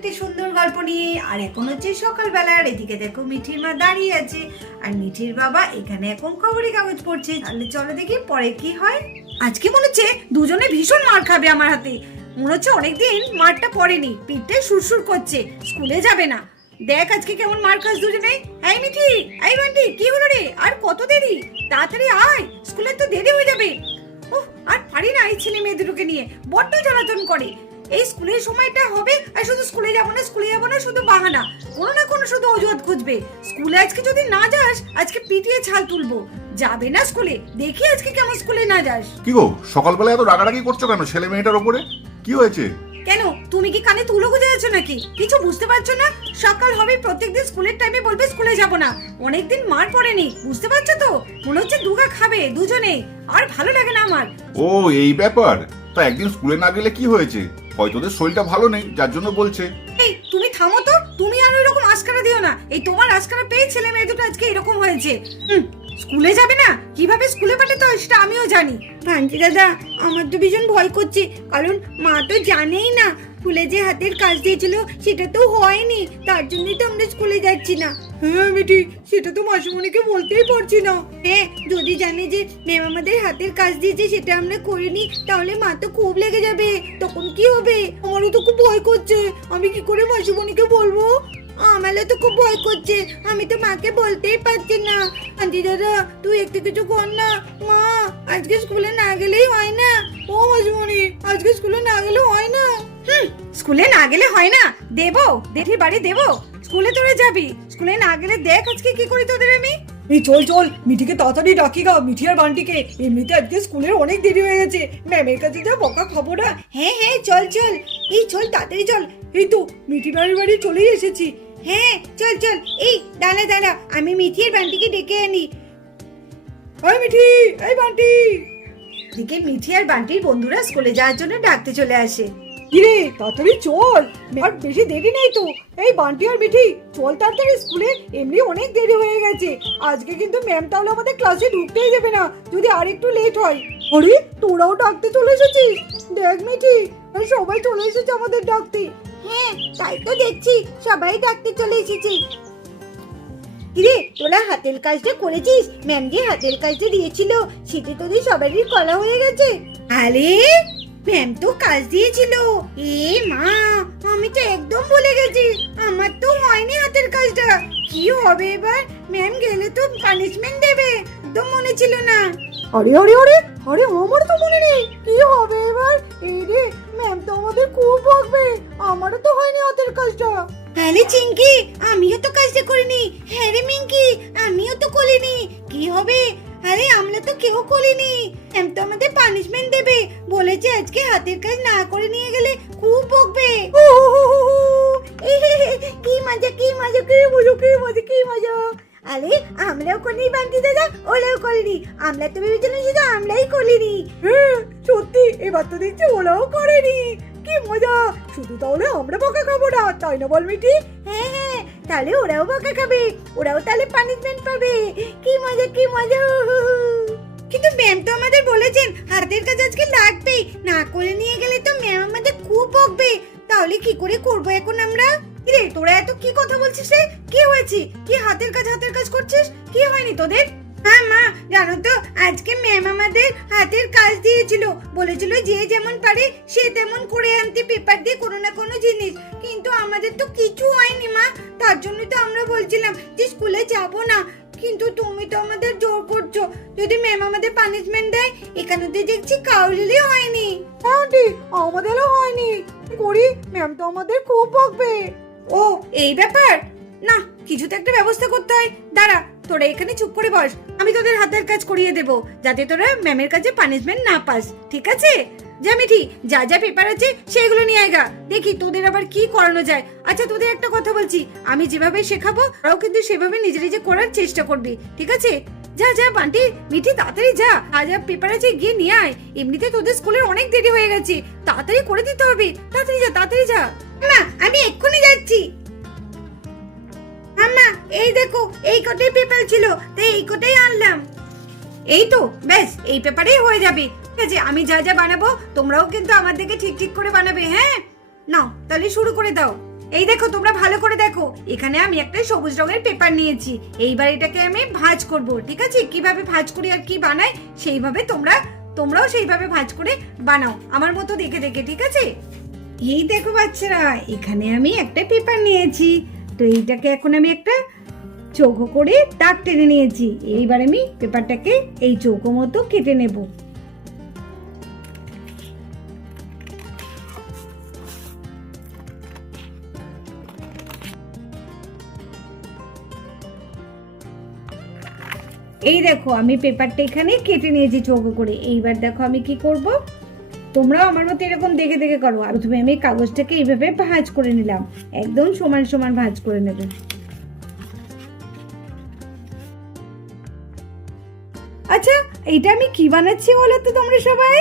একটি সুন্দর গল্প নিয়ে। আর এখন হচ্ছে সকালবেলার, এদিকে দেখো মিঠির মা দাঁড়িয়ে আছে আর মিঠির বাবা এখানে এখন খবরের কাগজ পড়ছে। তাহলে চলো দেখি পরে কি হয়। আজকে মনে হচ্ছে দুজনে ভীষণ মার খাবে আমার হাতে। মনে হচ্ছে অনেকদিন মারটা পড়েনি, পিঠে সুরসুর করছে, স্কুলে যাবে না। দেখ আজকে কেমন মার খাস দুজনে। এই মিঠি, এই বান্টি, কি হলো রে? আর কত দেরি? তাড়াতাড়ি আয়, স্কুলে তো দেরি হয়ে যাবে। ওহ, আর পারি না এই ছেলে মেয়ে দুটোকে নিয়ে, বড্ড জ্বালাতন করে। এই স্কুলের সময়টা হবে আর শুধু স্কুলে যাবো না শুধু বাহানা, কোনো না কোনো শুধু অজুহাত খুঁজবে। স্কুলে আজকে যদি না যাস, আজকে পিটিয়ে ছাল তুলবো। যাবে না স্কুলে, দেখি আজকে কেমন স্কুলে না যাস। কি গো, সকালবেলা এত রাগারাগি করছো কেন ছেলে মেয়েটার উপরে? কি হয়েছে? কেন, তুমি কি কানে তুলো গুজে আছো নাকি? কিছু বুঝতে পারছো না? সকাল হবে, প্রত্যেকদিন স্কুলের টাইমে বলবে স্কুলে যাব না। অনেকদিন মার পড়েনি, বুঝতে পারছো তো? মনে হচ্ছে দুগা খাবে দুজনে, আর ভালো লাগে না আমার। ও এই ব্যাপার। তা একদিন স্কুলে না গেলে কি হয়েছে? হয়তো ওদের শরীরটা ভালো নেই, যার জন্য বলছে। এই তুমি থামো তো, তুমি আর এরকম আস্কারা দিও না। এই তোমার আস্কারা পেয়ে ছেলে মেয়ে দুটো আজকে এরকম হয়েছে। স্কুলে যাবে না, কিভাবে স্কুলে পাঠাতে হয় সেটা আমিও জানি। ভান্তি দাদা, আমার তো ভীষণ ভয় করছে, কারণ মা তো জানেই না স্কুলে যে হাতের কাজ দিয়েছিল সেটা তো হয়নি, তার জন্যই তো আমরা স্কুলে যাচ্ছি না। হ্যাঁ মিঠি, সেটা তো মাসিমণিকে বলতেই পারছি না। হ্যাঁ, যদি জানে যে ম্যাম আমাদের হাতের কাজ দিয়েছে সেটা আমরা করিনি, তাহলে মা তো খুব লেগে যাবে। তখন কি হবে? আমারও তো খুব ভয় করছে, আমি কি করে মাসিমণিকে বলবো? আমারও তো খুব ভয় করছে, আমি তো মাকে বলতেই পারছি না। আন্টি দাদা, তুই একটু কিছু কর না। মা, আজকে স্কুলে না গেলেই হয় না। ও মাসিমণি, আজকে স্কুলে না গেলে হয় না। স্কুলে না গেলে হয় না? দেবো, দেখি বাড়ি দেবো। স্কুলে তোরা যাবি, স্কুলে না গেলে দেখ আজকে কি করি তোদের আমি। এই চল চল, মিঠিকে তাড়াতাড়ি ডাকি গা, মিঠি আর বান্টিকে। এমনিতে আজকে স্কুলের অনেক দেরি হয়ে গেছে, ম্যামের কাছে যা বকা খাবো না। হ্যাঁ হ্যাঁ, চল চল, এই চল তাড়াতাড়ি চল। এই তো মিঠি বাড়ি চলেই এসেছি। হ্যাঁ চল চল, এই দাঁড়া দাঁড়া, আমি মিঠি আর বান্টিকে ডেকে আনি। এই মিঠি, এই বান্টি। এদিকে মিঠি আর বান্টির বন্ধুরা স্কুলে যাওয়ার জন্য ডাকতে চলে আসে। কিরে তাড়াতাড়ি চল, আর বেশি দেরি নেই তো। এই বান্টি আর মিঠি, চল তাড়াতাড়ি স্কুলে, এমনি অনেক দেরি হয়ে গেছে। আজকে কিন্তু ম্যাম তাহলে আমাদের ক্লাসে ঢুকতেই দেবে না যদি আর একটু লেট হয়। আরে তোরাও ডাকতে চলে এসেছিস? দেখ মিঠি, সবাই চলে এসেছে আমাদের ডাকতে। হ্যাঁ, তাই তো দেখছি, সবাই ডাকতে চলে এসেছে। কিরে, তোরা হাতের কাজটা করেছিস? ম্যাম যে হাতের কাজটা দিয়েছিল সেটা তোদের সবারই করা হয়ে গেছে? আরে ম্যাম তো কাজ দিয়েছিল। এ মা, আমি তো একদম ভুলে গেছি, আমার তো হয়নি হাতের কাজটা। কি হবে এবার? ম্যাম গেলে তো পানিশমেন্ট দেবে, একদম মনে ছিল না। আরে আরে আরে আরে, আমার তো মনে নেই, কি হবে এবার? এই রে, ম্যাম তো আমাদের খুব বকবে, আমারও তো হয়নি হাতের কাজটা। আরে চিঙ্কি, আমিও তো কাজটা করিনি। হ্যাঁ রে মিঙ্কি, আমিও তো করিনি। কি হবে? আরে আমরা তো কেউ করিনি। ম্যাম তো আমাদের পানিশমেন্ট দেবে, বলেছে আজকে হাতের কাজ না করে নিয়ে গেলে খুব বকবে। কি মজা কি মজা কি মজা কি মজা কি মজা। আরে আমরাও করিনি বান্টি দাদা, ওরাও করিনি। আমরা তো ভেবেছিলাম শুধু আমরাই করিনি। হ্যাঁ সত্যি, এবার তো দেখছি ওরাও করেনি। কি মজা, শুধু তাহলে আমরা বকা খাবো না, তাই না বল মিঠি? হ্যাঁ হ্যাঁ, তাহলে ওরাও বকা খাবে, ওরাও তাহলে পানিশমেন্ট পাবে। কি মজা কি মজা। কিন্তু ম্যাম তো আমাদের বলেছেন হাতের কাজ আজকে লাগবেই, না করে নিয়ে গেলে তো ম্যাম আমাদের খুব বকবে। তাহলে কি করে করবো এখন আমরা? কিরে তোরা এত কি কথা বলছিস রে? কি হয়েছে? কি হাতের কাজ করছিস? কি হয়নি তোদের? হ্যাঁ মা, জানো তো আজকে ম্যাম আমাদের হাতের কাজ দিয়েছিল, বলেছিল যে যেমন পারে সে তেমন করে আনতে পেপার দিয়ে কোনো না কোনো জিনিস। কিন্তু আমাদের তো কিছু হয়নি মা, তার জন্য তো আমরা বলছিলাম যে স্কুলে যাব না। কিন্তু তুমি তো আমাদের জোর করছো, যদি ম্যাম আমাদের পানিশমেন্ট দেয়। এখানে তো দেখছি কাউরিরই হয়নি। আন্টি, আমাদেরও হয়নি, কি করি? ম্যাম তো আমাদের খুব বকবে। ও এই ব্যাপার, না কিছু তো একটা ব্যবস্থা করতে হয়। দাঁড়া, তোরা এখানে চুপ করে বস, আমি তোদের হাতের কাজ করিয়ে দেবো, যাতে তোরা ম্যামের কাছে পানিশমেন্ট না পাস, ঠিক আছে? যা মিঠি, যা যা পেপার আছে সেগুলো নিয়ে আয়গা, দেখি তোদের আবার কি করানো যায়। আচ্ছা তোদের একটা কথা বলছি, আমি যেভাবে শেখাবো ওরাও কিন্তু সেভাবে নিজে নিজে করার চেষ্টা করবি, ঠিক আছে? যা যা বান্টি মিঠি, তাড়াতাড়ি যা, যা যা পেপার আছে গিয়ে নিয়ে আয়। এমনিতে তোদের স্কুলের অনেক দেরি হয়ে গেছে, তাড়াতাড়ি করে দিতে হবে। তাড়াতাড়ি যা। না, আমি এক্ষুনি যাচ্ছি। আম্মা, এই দেখো, এই কটাই পেপার ছিল, তাই এই কটাই আনলাম। এই তো ব্যাস, এই পেপারেই হয়ে যাবে, ঠিক আছে? আমি যা যা বানাবো তোমরাও কিন্তু আমার দিকে ঠিক ঠিক করে বানাবে, হ্যাঁ? নাও তাহলে শুরু করে দাও। এই দেখো, তোমরা ভালো করে দেখো, এখানে আমি একটা সবুজ রঙের পেপার নিয়েছি। এইবার এটাকে আমি ভাঁজ করব, ঠিক আছে? কিভাবে ভাঁজ করি আর কি বানাই সেইভাবে তোমরাও সেইভাবে ভাঁজ করে বানাও, আমার মতো দেখে দেখে, ঠিক আছে? এই দেখো বাচ্চারা, এখানে আমি একটা পেপার নিয়েছি। তো এইটাকে এখন আমি একটা চৌকো করে দাগ টেনে নিয়েছি। এইবার আমি পেপারটাকে এই চৌকো মতো কেটে নেব। এই দেখো, আমি পেপারটা এখানে কেটে নিয়েছি চৌকো করে। এইবার দেখো আমি কি করব, তোমরাও আমার মতো এরকম দেখে দেখে করো। আর তুমি আমি কাগজটাকে এইভাবে ভাঁজ করে নিলাম, একদম সমান সমান ভাঁজ করে নেবে। আচ্ছা, এইটা আমি কি বানাচ্ছি বলো তো তোমরা সবাই?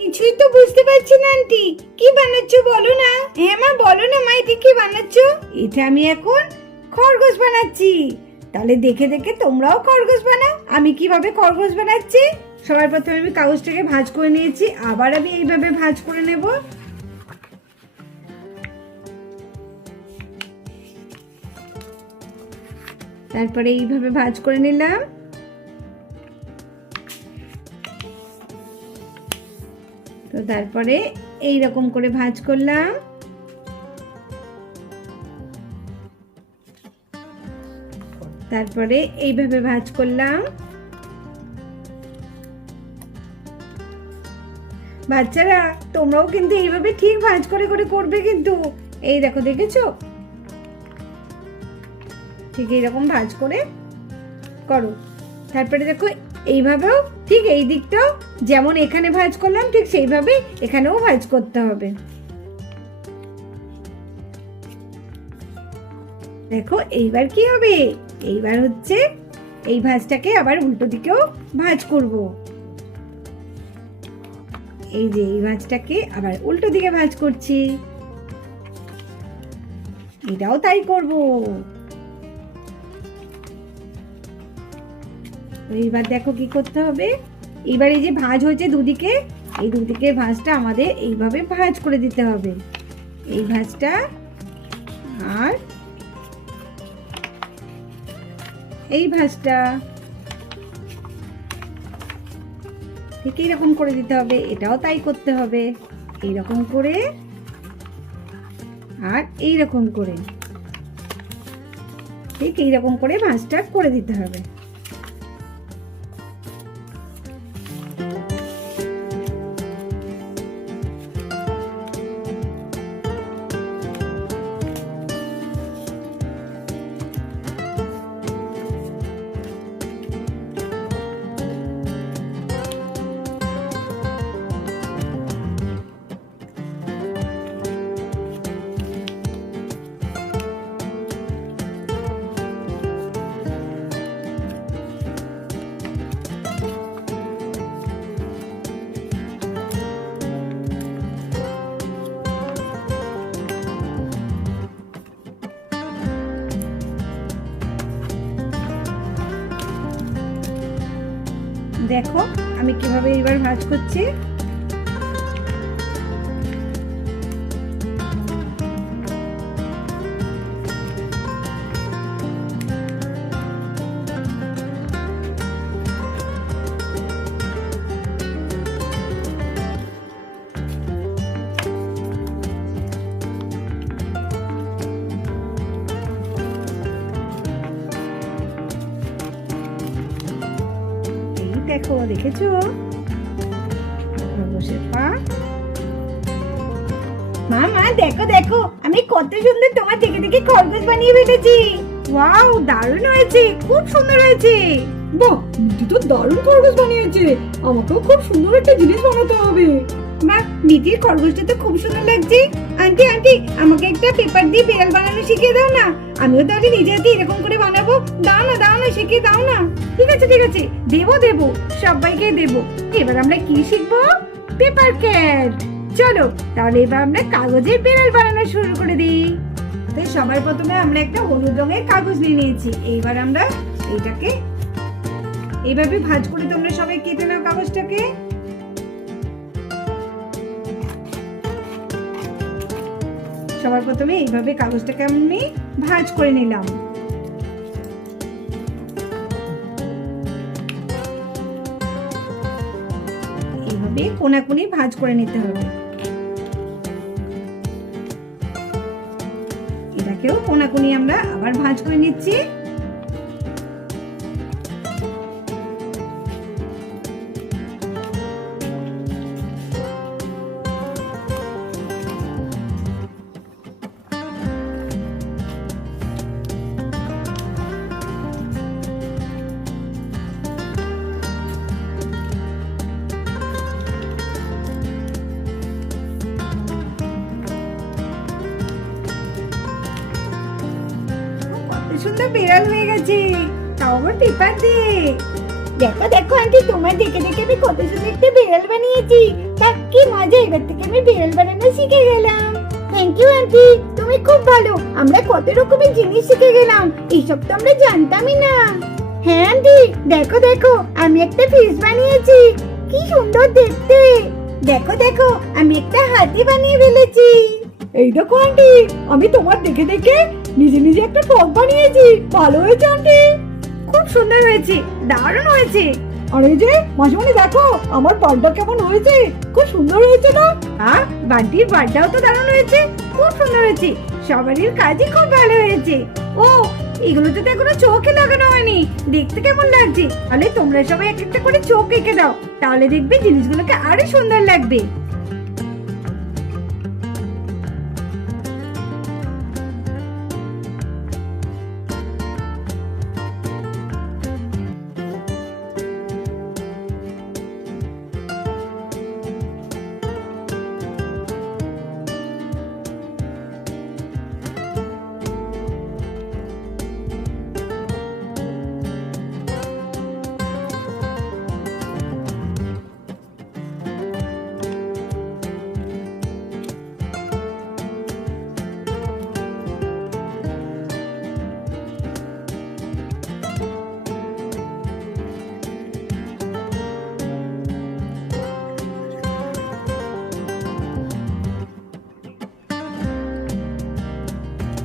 কিছুই তো বুঝতে পারছি না আন্টি, কি বানাচ্ছো বলো না। হ্যাঁ মা, বলো না মা, এটা কি বানাচ্ছো? এটা আমি এখন খরগোশ বানাচ্ছি। তাহলে দেখে দেখে তোমরাও খরগোশ বানাও। আমি কিভাবে খরগোশ বানাচ্ছি। সবার প্রথমে আমি কাগজটাকে ভাঁজ করে নিয়েছি, আবার আমি এইভাবে ভাঁজ করে নেব। তারপরে এইভাবে ভাঁজ করে নিলাম। তো তারপরে এই রকম করে ভাঁজ করলাম। তারপরে এইভাবে ভাঁজ করলাম। বাচ্চারা, তোমরাও কিন্তু এইভাবে ঠিক ভাঁজ করে করে করবে কিন্তু। এই দেখো, দেখেছো? ঠিক এইরকম ভাঁজ করে করো। তারপরে দেখো এইভাবেও ঠিক এই দিকটাও যেমন এখানে ভাঁজ করলাম ঠিক সেইভাবে এখানেও ভাঁজ করতে হবে। দেখো এইবার কি হবে, এইবার হচ্ছে এই ভাঁজটাকে আবার উল্টো দিকেও ভাঁজ করব। এই যে এই ভাঁজটাকে আবার উল্টো দিকে ভাঁজ করছি, এটাও তাই করব। এইবার দেখো কি করতে হবে, এইবার এই যে ভাঁজ হয়েছে দুদিকে, এই দুদিকে ভাঁজটা আমাদের এইভাবে ভাঁজ করে দিতে হবে। এই ভাঁজটা আর এই ভাঁজটা ঠিক এইরকম করে দিতে হবে। এটাও তাই করতে হবে, এইরকম করে আর এইরকম করে, ঠিক এইরকম করে ভাঁজটা করে দিতে হবে। দেখো আমি কিভাবে এবার ভাঁজ করছি। দেখো, দেখেছো খরগোশের পা? মা মা, দেখো দেখো, আমি কত সুন্দর তোমার দেখে দেখে খরগোশ বানিয়ে ফেলেছি। ওয়াও, দারুণ হয়েছে, খুব সুন্দর হয়েছে। বাহ, মিঠি তো দারুণ খরগোশ বানিয়েছে। আমাকেও খুব সুন্দর একটা জিনিস বানাতে হবে। বাহ, মিঠির খরগোশটা তো খুব সুন্দর লাগছে। আন্টি আন্টি, আমাকে একটা পেপার দিয়ে বিড়াল বানানো শিখিয়ে দাও না। আমিও তাহলে নিজে হাতে এরকম করে বানাবো। দাও না, শিখিয়ে দাও না। ঠিক আছে দেবো সবাইকে দেবো। এবার আমরা কি শিখবো? Paper cat. চলো তাহলে এবার আমরা কাগজের বিড়াল বানানো শুরু করে দিই। তো সবার প্রথমে আমরা একটা হলুদ রঙের কাগজ নিয়ে নিয়েছি। এইবার আমরা এইটাকে এইভাবে ভাঁজ করে তোমরা সবাই কেটে নাও কাগজটাকে। সবার প্রথমে এইভাবে কাগজটাকে আমি ভাঁজ করে নিলাম। এইভাবে কোনাকুনি ভাঁজ করে নিতে হবে। এটাকেও কোনাকুনি আমরা আবার ভাঁজ করে নিচ্ছি। সুন্দর বিড়াল হয়ে গেছে, তাও আবার পেপার দিয়ে। দেখো দেখো আন্টি, তোমার দেখে দেখে আমি কত সুন্দর একটা বিড়াল বানিয়েছি। তা কি মজা, এবার থেকে আমি বিড়াল বানানো শিখে গেলাম। থ্যাংক ইউ আন্টি, তুমি খুব ভালো। আমরা কত রকমের জিনিস শিখে গেলাম, এইসব তো আমরা জানতামই না। হ্যাঁ আন্টি, দেখো দেখো আমি একটা ফিশ বানিয়েছি, কি সুন্দর দেখতে। দেখো দেখো আমি একটা হাতি বানিয়ে ফেলেছি। এই দেখো আন্টি, আমি তোমার দেখে দেখে নিজে নিজে একটা ফ্রক বানিয়েছি। ভালো হয়েছে আন্টি, খুব সুন্দর হয়েছে, দারুণ হয়েছে। আর এই যে মাসিমণি দেখো আমার পাড়টা কেমন হয়েছে, খুব সুন্দর হয়েছে না? আর বান্টির বার্থডেও তো দারুণ হয়েছে, খুব সুন্দর হয়েছে। সবারই কাজই খুব ভালো হয়েছে। ও, এগুলোতে তো এখনো চোখে লাগানো হয়নি, দেখতে কেমন লাগছে। তাহলে তোমরা সবাই এক একটা করে চোখ এঁকে দাও, তাহলে দেখবে জিনিসগুলোকে আরো সুন্দর লাগবে।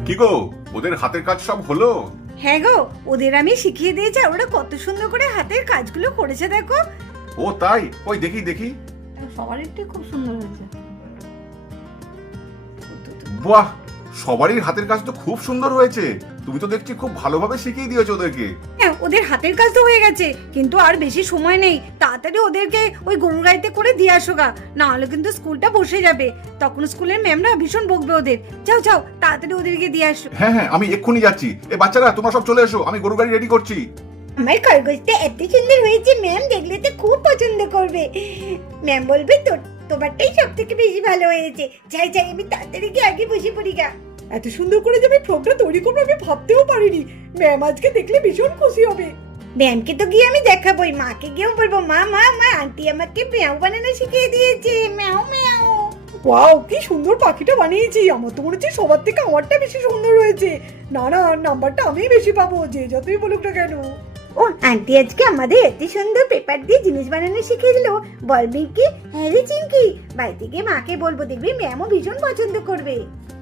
কি গো, ওদের হাতের কাজ সব হলো? হ্যাঁ গো, ওদের আমি শিখিয়ে দিয়েছি, আর ওরা কত সুন্দর করে হাতের কাজগুলো করেছে দেখো। ও তাই, ওই দেখি দেখি। সবারটা খুব সুন্দর হয়েছে। বাহ, সবারই হাতের কাজ তো খুব সুন্দর হয়েছে। তুমি তো দেখছি খুব ভালোভাবে শিখিয়ে দিয়েছো ওদেরকে। হ্যাঁ, ওদের হাতের কাজ তো হয়ে গেছে, কিন্তু আর বেশি সময় নেই। তাড়াতাড়ি ওদেরকে ওই গরুর গাড়িতে করে দিয়ে আসো গা, না হলে কিন্তু স্কুলটা বসে যাবে। তখন স্কুলের ম্যামরা ভীষণ বকবে ওদের। যাও যাও, তাড়াতাড়ি ওদেরকে দিয়ে আসো। হ্যাঁ হ্যাঁ, আমি এক্ষুনি যাচ্ছি। এ বাচ্চারা তোমরা সব চলে এসো, আমি গরু গাড়ি রেডি করছি। আমার খরগোশটা এত সুন্দর হয়েছে, ম্যাম দেখলে তো খুব পছন্দ করবে। ম্যাম বলবে তোমারটাই সব থেকে বেশি ভালো হয়েছে। যাই যাই, আমি তাড়াতাড়ি গিয়ে আগে বসে পড়ি গা। এত সুন্দর করে যে আমি ফ্রকটা তৈরি করবো আমি ভাবতেও পারিনি। ম্যাম আজকে দেখলে ভীষণ খুশি হবে। ম্যামকে তো গিয়ে আমি দেখাবোই, মাকে গিয়েও বলবো মা মা মা আন্টি আমাকে ম্যাও বানানো শিখিয়ে দিয়েছে, ম্যাও ম্যাও। ওয়াও, কি সুন্দর পাখিটা বানিয়েছি। আমার তো মনে হচ্ছে সবার থেকে আমারটা বেশি সুন্দর হয়েছে। না না, নাম্বারটা আমিই বেশি পাবো, যে যতই বলুক না কেন। ও আন্টি আজকে আমাদের এত সুন্দর পেপার দিয়ে জিনিস বানানো শিখিয়ে দিল। বলবি কি, হ্যাঁ রে চিঙ্কি, বাড়িতে গিয়ে মাকে বলবো, দেখবি ম্যামও ভীষণ পছন্দ করবে।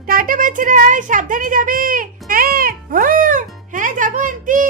টাটা বাচ্চারা, সাবধানে যাবে। হ্যাঁ হ্যাঁ হ্যাঁ, যাবো আন্টি।